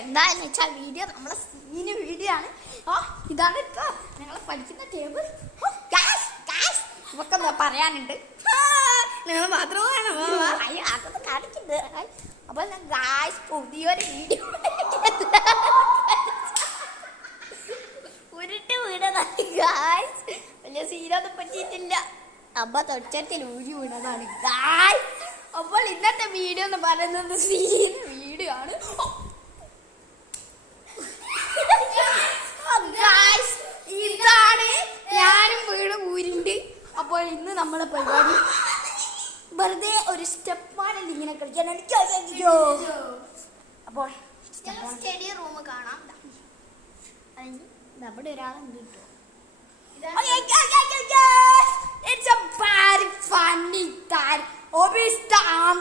എന്താന്ന് വെച്ചാൽ വീഡിയോ നമ്മളെ സീന് വീഡിയോ ആണ്. ഇതാണ് ഇപ്പൊ ഞങ്ങൾ പഠിക്കുന്ന ടേബിൾ. ഇവക്ക് എന്താ പറയാനുണ്ട്? നിങ്ങൾ മാത്രമാണ് അതൊന്നും കാണിക്കണ്ട്. അപ്പൊ ഗായ്സ് പുതിയൊരു വീഡിയോ ഉരുട്ട് വീണതാണ് ഗായ്സ്. വലിയ സീനൊന്നും പറ്റിയിട്ടില്ല. അമ്മ തൊട്ടത്തിൽ ഊരി വീണതാണ് ഗായ്സ്. അപ്പോൾ ഇന്നത്തെ വീഡിയോ എന്ന് പറയുന്നത് സീൻ വീഡിയോ ആണ്. ഇതാണ് ഞാനും വീട് ഊരിണ്ട്. അപ്പോൾ ഇന്ന് നമ്മളെ പരിപാടി വെറുതെ ഒരു സ്റ്റെപ്പ് മോഡൽ ഇങ്ങനെ കളിക്കാൻ. അപ്പോൾ സ്റ്റഡി റൂം കാണാം. അവിടെ ഒരാളുണ്ട് കേട്ടോ. It's a bad funny time. Obviously, I'm